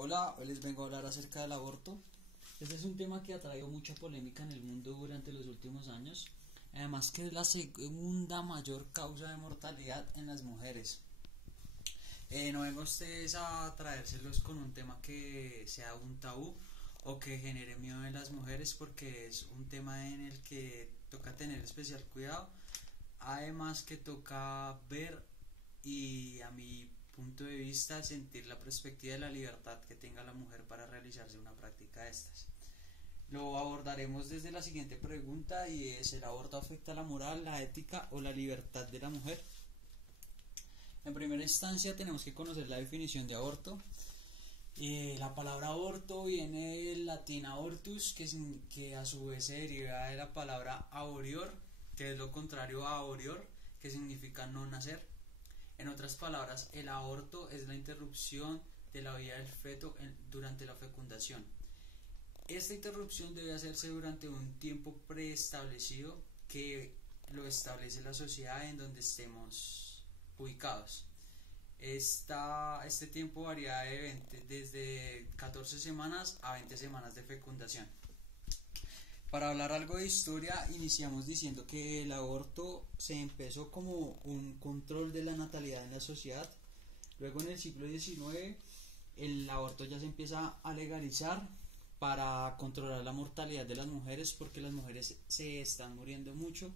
Hola, hoy les vengo a hablar acerca del aborto. Este es un tema que ha traído mucha polémica en el mundo durante los últimos años, además que es la segunda mayor causa de mortalidad en las mujeres. No vengo a ustedes a traérselos con un tema que sea un tabú o que genere miedo en las mujeres, porque es un tema en el que toca tener especial cuidado, además que toca ver y, a mi punto de vista, sentir la perspectiva de la libertad que tenga la mujer para realizarse una práctica de estas. Lo abordaremos desde la siguiente pregunta, y es: ¿el aborto afecta la moral, la ética o la libertad de la mujer? En primera instancia tenemos que conocer la definición de aborto. La palabra aborto viene del latín abortus, que a su vez se deriva de la palabra aborrior, que es lo contrario a aborrior, que significa no nacer. En otras palabras, el aborto es la interrupción de la vida del feto durante la fecundación. Esta interrupción debe hacerse durante un tiempo preestablecido que lo establece la sociedad en donde estemos ubicados. Este tiempo varía desde 14 semanas a 20 semanas de fecundación. Para hablar algo de historia, iniciamos diciendo que el aborto se empezó como un control de la natalidad en la sociedad. Luego, en el siglo XIX, el aborto ya se empieza a legalizar para controlar la mortalidad de las mujeres, porque las mujeres se están muriendo mucho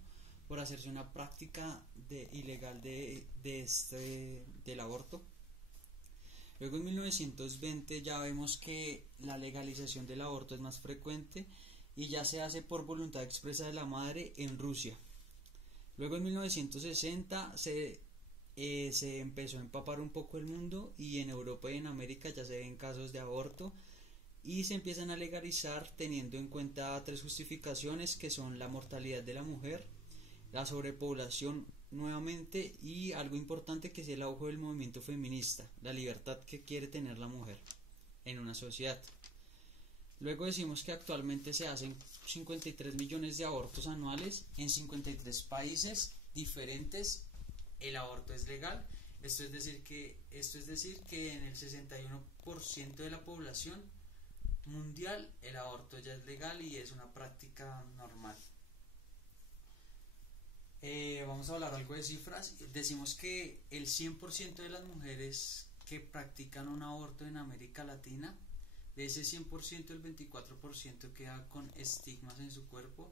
por hacerse una práctica ilegal del aborto. Luego, en 1920, ya vemos que la legalización del aborto es más frecuente y ya se hace por voluntad expresa de la madre en Rusia. Luego, en 1960 se empezó a empapar un poco el mundo, y en Europa y en América ya se ven casos de aborto y se empiezan a legalizar teniendo en cuenta tres justificaciones, que son la mortalidad de la mujer, la sobrepoblación nuevamente, y algo importante, que es el auge del movimiento feminista, la libertad que quiere tener la mujer en una sociedad. Luego decimos que actualmente se hacen 53 millones de abortos anuales en 53 países diferentes. El aborto es legal. Esto es decir que en el 61% de la población mundial el aborto ya es legal y es una práctica normal. Vamos a hablar algo de cifras. Decimos que el 100% de las mujeres que practican un aborto en América Latina, de ese 100%, el 24% queda con estigmas en su cuerpo,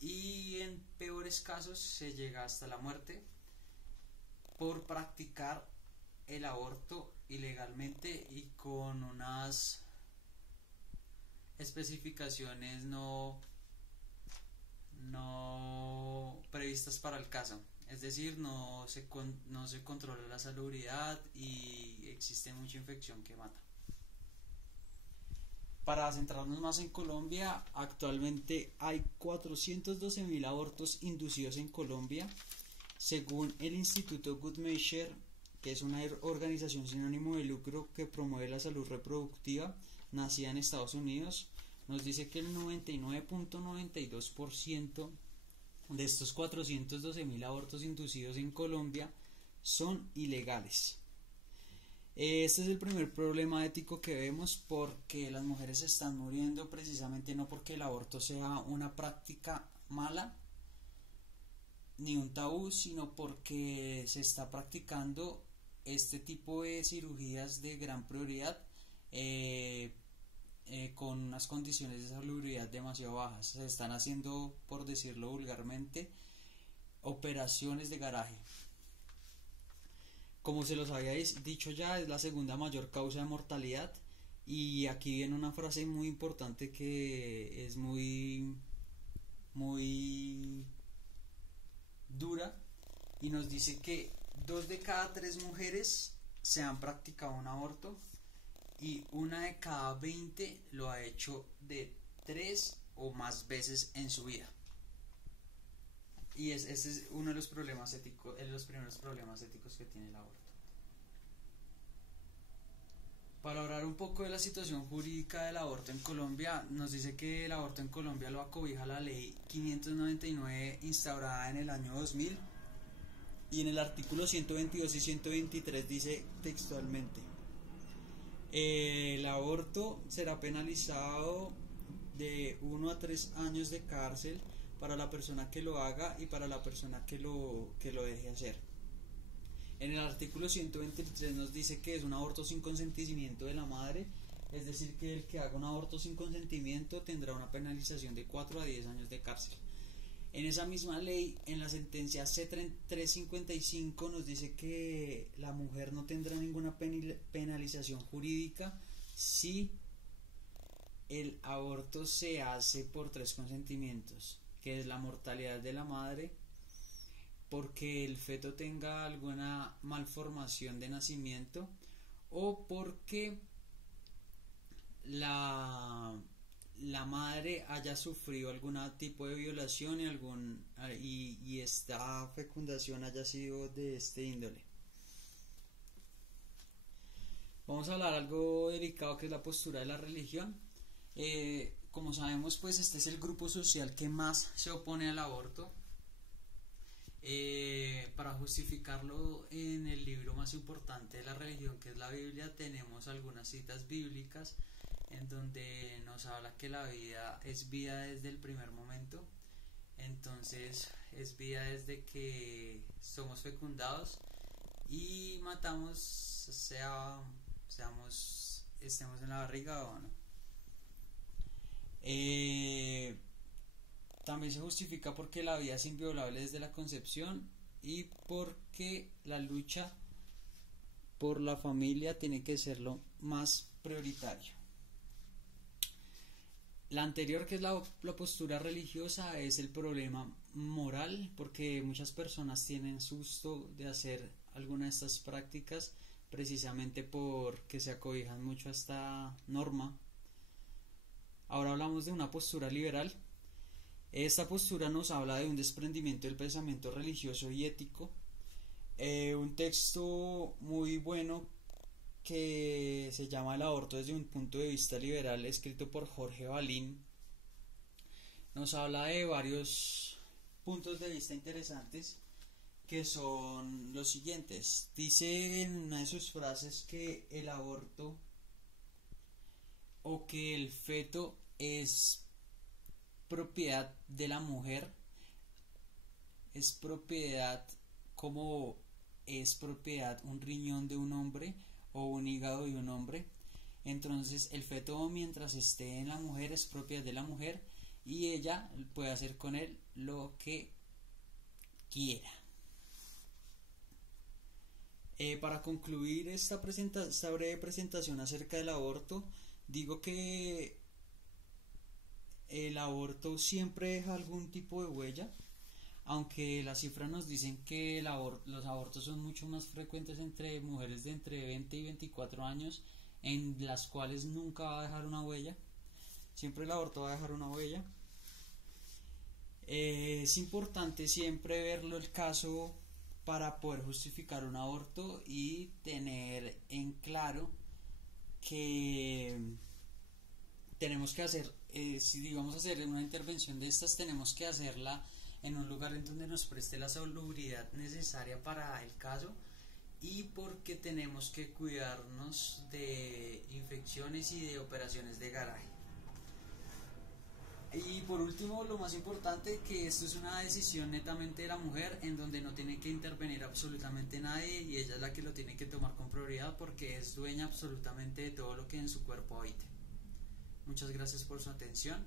y en peores casos se llega hasta la muerte por practicar el aborto ilegalmente y con unas especificaciones no previstas para el caso. Es decir, no se controla la salubridad y existe mucha infección que mata. Para centrarnos más en Colombia, actualmente hay 412.000 abortos inducidos en Colombia. Según el Instituto Guttmacher, que es una organización sin ánimo de lucro que promueve la salud reproductiva, nacida en Estados Unidos, nos dice que el 99.92% de estos 412.000 abortos inducidos en Colombia son ilegales. Este es el primer problema ético que vemos, porque las mujeres se están muriendo precisamente no porque el aborto sea una práctica mala ni un tabú, sino porque se está practicando este tipo de cirugías de gran prioridad con unas condiciones de salubridad demasiado bajas. Se están haciendo, por decirlo vulgarmente, operaciones de garaje. Como se los había dicho ya, es la segunda mayor causa de mortalidad. Y aquí viene una frase muy importante que es muy dura, y nos dice que 2 de cada 3 mujeres se han practicado un aborto, y 1 de cada 20 lo ha hecho de 3 o más veces en su vida. Y ese es uno de los problemas éticos, los primeros problemas éticos que tiene el aborto. Para hablar un poco de la situación jurídica del aborto en Colombia, nos dice que el aborto en Colombia lo acobija la ley 599, instaurada en el año 2000, y en el artículo 122 y 123 dice textualmente: El aborto será penalizado de 1 a 3 años de cárcel para la persona que lo haga y para la persona que lo deje hacer. En el artículo 123 nos dice que es un aborto sin consentimiento de la madre, es decir, que el que haga un aborto sin consentimiento tendrá una penalización de 4 a 10 años de cárcel. En esa misma ley, en la sentencia C355 nos dice que la mujer no tendrá ninguna penalización jurídica si el aborto se hace por 3 consentimientos, que es la mortalidad de la madre, porque el feto tenga alguna malformación de nacimiento o porque la madre haya sufrido algún tipo de violación y esta fecundación haya sido de este índole. Vamos a hablar algo delicado, que es la postura de la religión. Como sabemos, pues este es el grupo social que más se opone al aborto. Para justificarlo, en el libro más importante de la religión, que es la Biblia, tenemos algunas citas bíblicas en donde nos habla que la vida es vida desde el primer momento. Entonces es vida desde que somos fecundados y matamos, estemos en la barriga o no. También se justifica porque la vida es inviolable desde la concepción y porque la lucha por la familia tiene que ser lo más prioritario. La anterior, que es la postura religiosa, es el problema moral, porque muchas personas tienen susto de hacer alguna de estas prácticas precisamente porque se acobijan mucho a esta norma. Ahora hablamos de una postura liberal. Esta postura nos habla de un desprendimiento del pensamiento religioso y ético. Un texto muy bueno que se llama El aborto desde un punto de vista liberal, escrito por Jorge Balín, nos habla de varios puntos de vista interesantes, que son los siguientes. Dice en una de sus frases que el aborto o que el feto es propiedad de la mujer, es propiedad como es propiedad un riñón de un hombre o un hígado de un hombre. Entonces el feto, mientras esté en la mujer, es propiedad de la mujer y ella puede hacer con él lo que quiera. Para concluir esta breve presentación acerca del aborto, digo que el aborto siempre deja algún tipo de huella, aunque las cifras nos dicen que los abortos son mucho más frecuentes entre mujeres de entre 20 y 24 años, en las cuales nunca va a dejar una huella. Siempre el aborto va a dejar una huella. Es importante siempre verlo el caso para poder justificar un aborto y tener en claro que tenemos que hacer, si vamos a hacer una intervención de estas, tenemos que hacerla en un lugar en donde nos preste la salubridad necesaria para el caso, y porque tenemos que cuidarnos de infecciones y de operaciones de garaje. Y por último, lo más importante, que esto es una decisión netamente de la mujer, en donde no tiene que intervenir absolutamente nadie y ella es la que lo tiene que tomar con prioridad, porque es dueña absolutamente de todo lo que en su cuerpo habite. Muchas gracias por su atención.